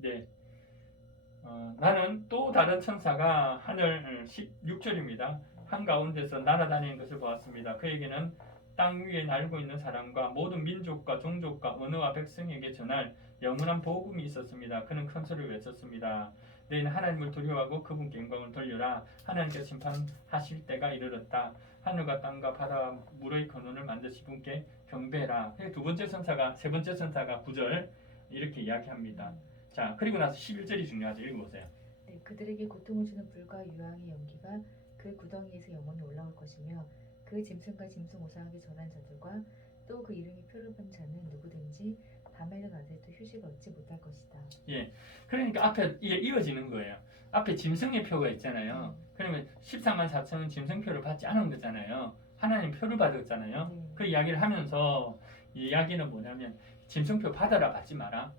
네. 나는 또 다른 천사가 하늘 16절입니다. 한가운데서 날아다니는 것을 보았습니다. 그에게는 땅 위에 날고 있는 사람과 모든 민족과 종족과 언어와 백성에게 전할 영원한 복음이 있었습니다. 그는 큰 소리를 외쳤습니다. 너희는 하나님을 두려워하고 그분께 영광을 돌려라. 하나님께서 심판하실 때가 이르렀다. 하늘과 땅과 바다와 물의 근원을 만드신 분께 경배해라. 두 번째 천사가, 세 번째 천사가 9절 이렇게 이야기합니다. 자, 그리고 나서 11절이 중요하죠. 읽어보세요. 네, 그들에게 고통을 주는 불과 유황의 연기가 그 구덩이에서 영원히 올라올 것이며 그 짐승과 짐승 우상에게 전한 자들과 또 그 이름이 표를 본 자는 누구든지 밤에도 낮에도 휴식을 얻지 못할 것이다. 예, 그러니까 앞에 이게 이어지는 거예요. 앞에 짐승의 표가 있잖아요. 그러면 14만 4천은 짐승표를 받지 않은 거잖아요. 하나님 표를 받았잖아요. 네. 그 이야기를 하면서 이 이야기는 뭐냐면 짐승표 받아라 받지 마라.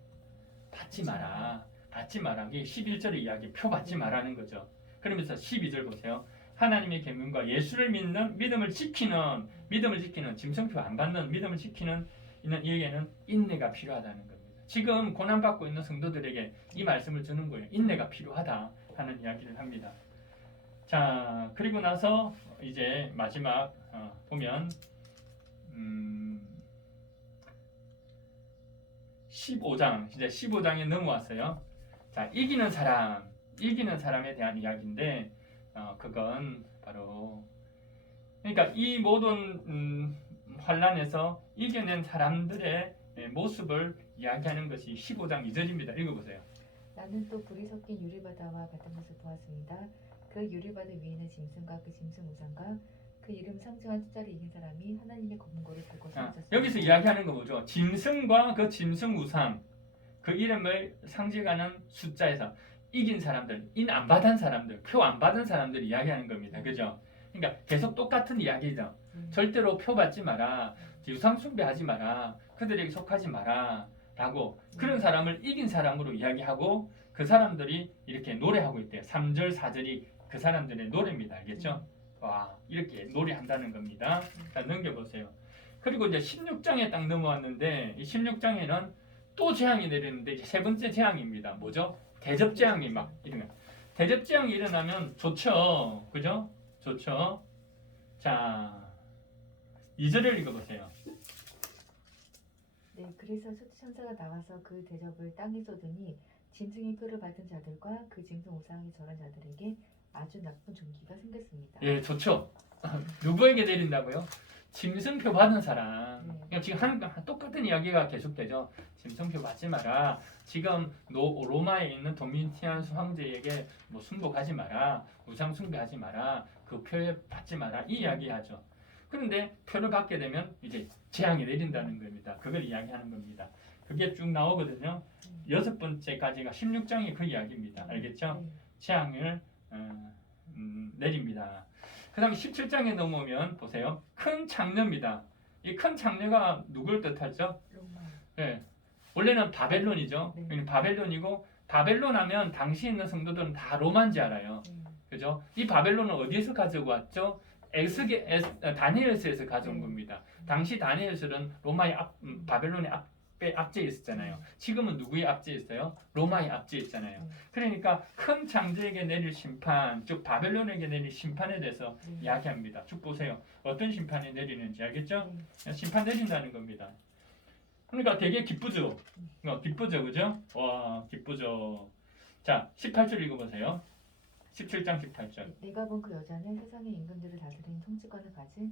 받지 마라. 받지 마라. 이게 11절의 이야기 표 받지 마라는 거죠. 그러면서 12절 보세요. 하나님의 계명과 예수를 믿는 믿음을 지키는 짐승표 안 받는 믿음을 지키는 이에게는 인내가 필요하다는 겁니다. 지금 고난받고 있는 성도들에게 이 말씀을 주는 거예요. 인내가 필요하다 하는 이야기를 합니다. 자, 그리고 나서 이제 마지막 보면 15장 이제 15장에 넘어왔어요. 자, 이기는 사람에 대한 이야기인데 그건 바로 그러니까 이 모든 환란에서 이겨낸 사람들의 모습을 이야기하는 것이 15장 2절입니다. 읽어보세요. 나는 또 불이 섞인 유리바다와 같은 것을 보았습니다. 그 유리바다 위에는 짐승과 그 짐승 우상과 그 이름 상징한 숫자를 이긴 사람이 하나님의 검거를 들고 서 있었습니다. 여기서 이야기하는 거 뭐죠? 짐승과 그 짐승 우상 그 이름을 상징하는 숫자에서 이긴 사람들, 인 안 받은 사람들, 표 안 받은 사람들 이야기하는 겁니다. 그죠? 그러니까 계속 똑같은 이야기죠. 절대로 표 받지 마라. 유상 숭배하지 마라. 그들에게 속하지 마라. 라고 그런 사람을 이긴 사람으로 이야기하고 그 사람들이 이렇게 노래하고 있대요. 3절, 4절이 그 사람들의 노래입니다. 알겠죠? 와, 이렇게 노래한다는 겁니다. 자, 넘겨보세요. 그리고 이제 16장에 딱 넘어왔는데 이 16장에는 또 재앙이 내리는데 이제 세 번째 재앙입니다. 뭐죠? 대접 재앙이 막 일어나요. 대접 재앙이 일어나면 좋죠. 그죠? 좋죠. 자, 2절을 읽어보세요. 네, 그래서 천사가 나와서 그 대접을 땅에 쏟으니 짐승의 표를 받은 자들과 그 짐승 우상에 절한 자들에게 아주 나쁜 종기가 생겼습니다. 예, 좋죠. 누구에게 내린다고요? 짐승표 받은 사람. 그러니까 지금 똑같은 이야기가 계속되죠. 짐승표 받지 마라. 지금 로마에 있는 도미티안스 황제에게 뭐 순복하지 마라. 우상 숭배하지 마라. 그 표에 받지 마라. 이 이야기하죠. 그런데 표를 받게 되면 이제 재앙이 내린다는 겁니다. 그걸 이야기하는 겁니다. 그게 쭉 나오거든요. 6번째까지가 16장이 그 이야기입니다. 알겠죠? 재앙을 내립니다. 그 다음에 17장에 넘어오면 보세요. 큰 창녀입니다. 이 큰 창녀가 누굴 뜻하죠? 로마. 네. 원래는 바벨론이죠. 네. 바벨론이고 바벨론 하면 당시에 있는 성도들은 다 로마인지 알아요. 그죠? 이 바벨론은 어디에서 가지고 왔죠? 다니엘서에서 가져온 겁니다. 당시 다니엘서는 바벨론의 압제에 있었잖아요. 지금은 누구의 압제에 있어요? 로마의 압제에 있잖아요. 그러니까 큰 창조에게 내릴 심판, 즉 바벨론에게 내릴 심판에 대해서 이야기합니다. 쭉 보세요. 어떤 심판이 내리는지 알겠죠? 심판 내린다는 겁니다. 그러니까 되게 기쁘죠? 기쁘죠, 그죠? 와, 기쁘죠. 자, 18절 읽어보세요. 17장 18절. 내가 본 그 여자는 세상의 임금들을 다스리는 통치권을 가진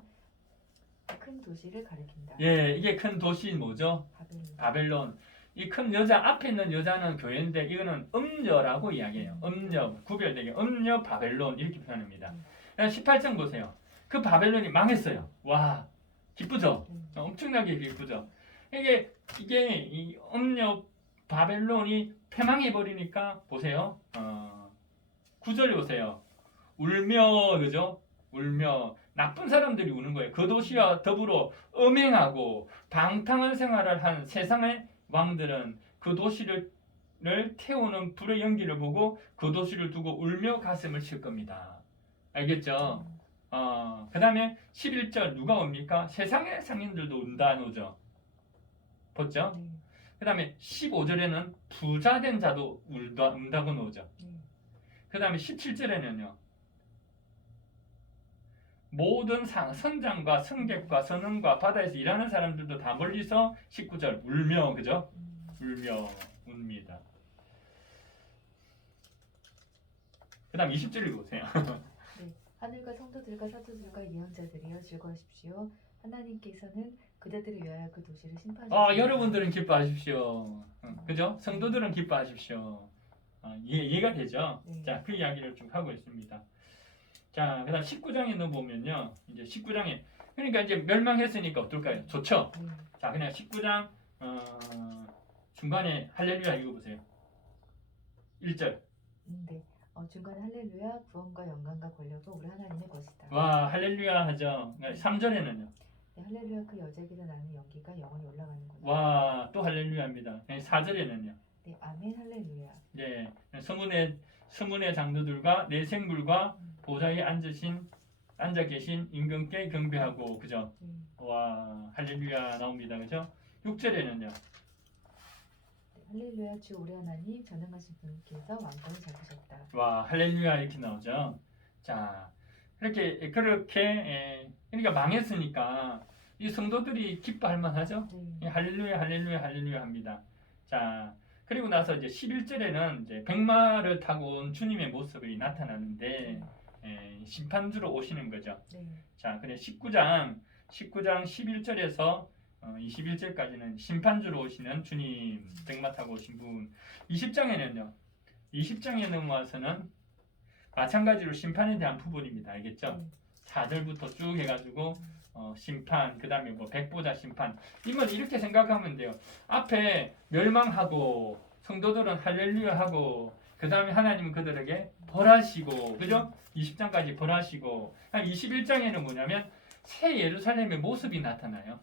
큰 도시를 가리킨다. 예, 이게 큰 도시 뭐죠? 바벨론. 바벨론. 이 큰 여자 앞에 있는 여자는 교회인데 이거는 음녀라고 이야기해요. 음녀, 구별되게 음녀 바벨론 이렇게 표현합니다. 18장 보세요. 그 바벨론이 망했어요. 와, 기쁘죠? 엄청나게 기쁘죠? 이게 이 음녀 바벨론이 패망해 버리니까 보세요. 9절 보세요. 울며, 그죠? 울며 나쁜 사람들이 우는 거예요. 그 도시와 더불어 음행하고 방탕한 생활을 한 세상의 왕들은 그 도시를 태우는 불의 연기를 보고 그 도시를 두고 울며 가슴을 칠 겁니다. 알겠죠? 그 다음에 11절 누가 옵니까? 세상의 상인들도 운다 오죠. 봤죠? 그 다음에 15절에는 부자된 자도 운다고 나오죠. 그 다음에 17절에는요. 모든 선장과 승객과 선원과 바다에서 일하는 사람들도 다 멀리서 19절 울며, 그죠? 울며 웁니다. 그 다음 20절 읽어보세요. 하늘과 성도들과 사도들과 예언자들이여 즐거우십시오. 하나님께서는 그대들을 위하여 그 도시를 심판하십니다. 여러분들은 기뻐하십시오. 그죠? 성도들은 기뻐하십시오. 이해가 되죠? 자, 그 이야기를 쭉 하고 있습니다. 자, 그 다음 19장에 넣어보면요. 이제 19장에, 그러니까 이제 멸망했으니까 어떨까요? 좋죠? 자, 그냥 19장, 중간에 할렐루야 읽어보세요. 1절. 네. 중간에 할렐루야 구원과 영광과 권력은 우리 하나님의 것이다. 와, 할렐루야 하죠. 3절에는요. 네, 할렐루야 그 여자에게서 나는 연기가 영원히 올라가는구나. 와, 또 할렐루야입니다. 4절에는요. 네, 아멘 할렐루야. 네, 서문의 장로들과 내 생물과 보좌에 앉아 계신 임금께 경배하고, 그죠? 와, 할렐루야 나옵니다. 그죠? 6절에는요. 할렐루야 주 우리 하나님 전능하신 분께서 왕권을 잡으셨다. 와, 할렐루야 이렇게 나오죠. 자, 그렇게 그러니까 망했으니까 이 성도들이 기뻐할 만하죠. 할렐루야 할렐루야 할렐루야 합니다. 자, 그리고 나서 이제 11절에는 이제 백마를 타고 온 주님의 모습이 나타나는데 심판주로 오시는 거죠. 자, 그래 19장 11절에서 21절까지는 심판주로 오시는 주님 백마 타고 오신 분. 20장에 넘어와서는 마찬가지로 심판에 대한 부분입니다. 알겠죠? 4절부터 쭉 해가지고 심판, 그 다음에 뭐 백보자 심판. 이건 이렇게 생각하면 돼요. 앞에 멸망하고 성도들은 할렐루야 하고 그 다음에 하나님은 그들에게 벌하시고, 그죠? 20장까지 벌하시고, 21장에는 뭐냐면 새 예루살렘의 모습이 나타나요.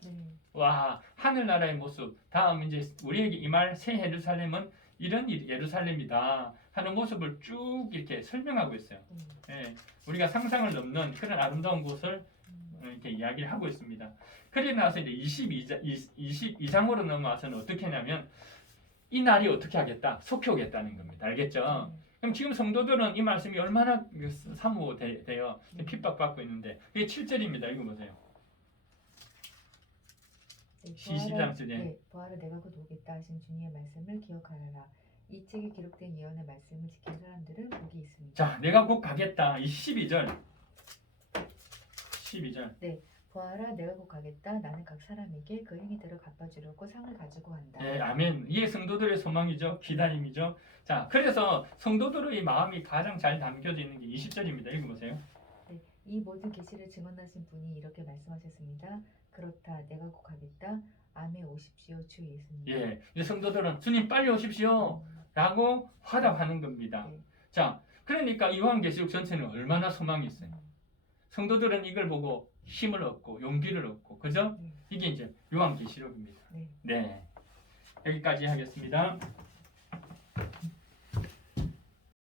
와, 하늘나라의 모습. 다음 이제 우리에게 임할 새 예루살렘은 이런 예루살렘이다 하는 모습을 쭉 이렇게 설명하고 있어요. 우리가 상상을 넘는 그런 아름다운 곳을 이렇게 이야기를 하고 있습니다. 그리고 나서 이제 22장으로 넘어와서는 어떻게 하냐면 이 날이 어떻게 하겠다? 속히 오겠다는 겁니다. 알겠죠? 그럼 지금 성도들은 이 말씀이 얼마나 사모돼요? 핍박받고 있는데 그게 7절입니다. 읽어보세요. 시시장 쓰네. 보아라 내가 곧 오겠다 하신 주님의 말씀을 기억하라. 이 책에 기록된 예언의 말씀을 지킨 사람들은 복이 있습니다. 자, 내가 곧 가겠다. 이 12절. 네, 보아라 내가 곧 가겠다. 나는 각 사람에게 그 행위대로 갚아주려고 상을 가지고 간다. 네, 아멘. 이게 성도들의 소망이죠. 기다림이죠. 자, 그래서 성도들의 마음이 가장 잘 담겨져 있는 게 20절입니다. 읽어보세요. 네, 이 모든 계시를 증언하신 분이 이렇게 말씀하셨습니다. 그렇다, 내가 곧 가겠다. 아멘 오십시오, 주 예수님. 예, 이 성도들은 주님 빨리 오십시오 라고 화답하는 겁니다. 자, 그러니까 요한계시록 전체는 얼마나 소망이 있어요. 성도들은 이걸 보고 힘을 얻고 용기를 얻고, 그죠? 이게 이제 요한계시록입니다. 네, 여기까지 하겠습니다.